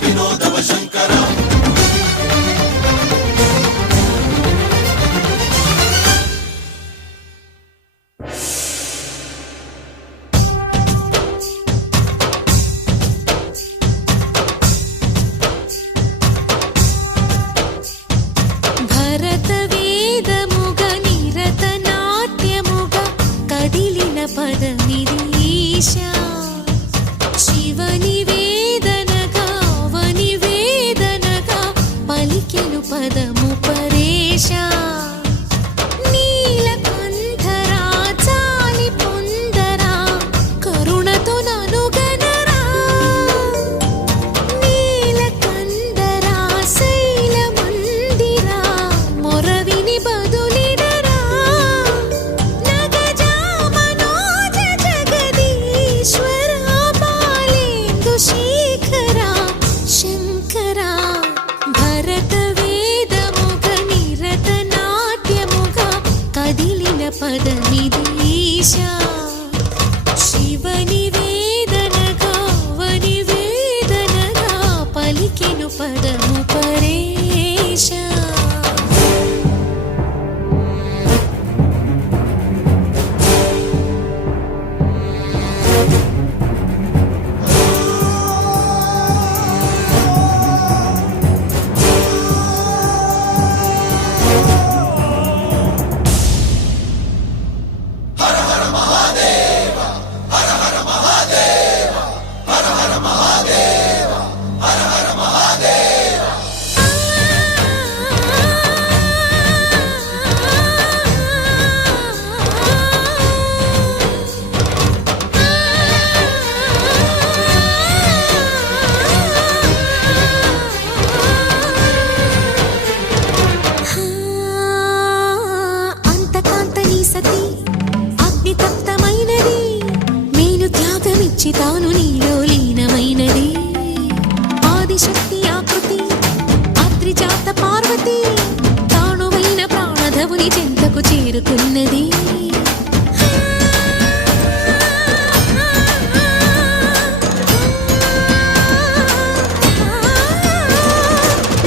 వినోదవ శంకర తాను నీలో లీనమైనది ఆదిశక్తి ఆకృతి అద్రిజాత పార్వతి తానువైన ప్రాణధవుని చెంతకు చేరుకున్నది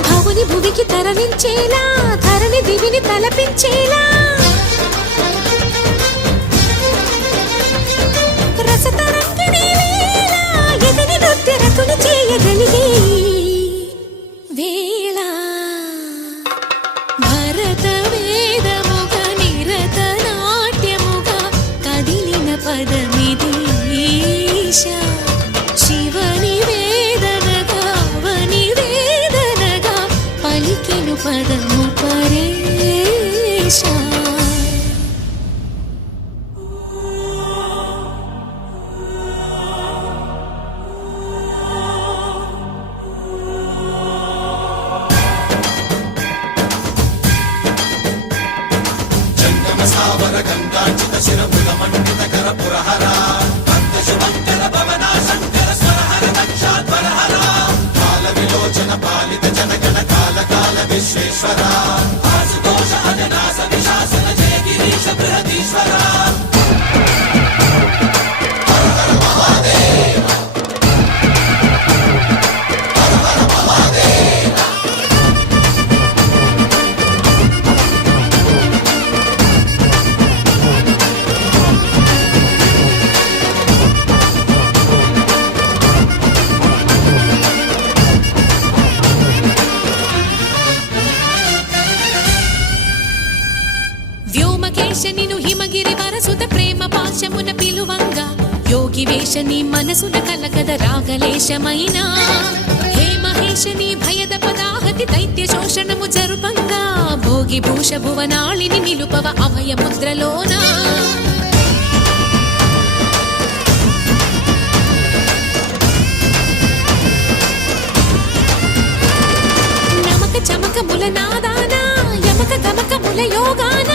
భవుని భువికి తరలించేలా ధరణి దివిని తలపించేలా చేయగలిగే వేళ భరత వేదముగ నిరత నాట్యముగా కదిలిన పదమిది ఈశా శివని వేదనగా వని వేదనగా పలికెను పదము పరేశా గంగాచిత శిరముల మండిత కర పురహర భక్త శుభంకర భవనా శంకర స్వరహర దక్షాధ్వరహర కాల విలోచన పాలిత జనగణ కాల కాల విశ్వేశ్వర ఆశుతోష అజనాశ విశాసన జయ గిరీశ బృహదీశ్వర హర హర మహాదేవ హర హర మహాదేవ నిను హిమగిరి వరసుత ప్రేమ పాశమున పిలువంగా యోగి వేషని మనసున కలకద రాగలేశమైనా హే మహేశని భయద పదాహతి దైత్య శోషణము జరుపంగా భోగి భూష భువనాళిని నిలుపవ అభయ ముద్రలోనా నమక చమక ముల నాదానా యమక గమక ముల యోగానా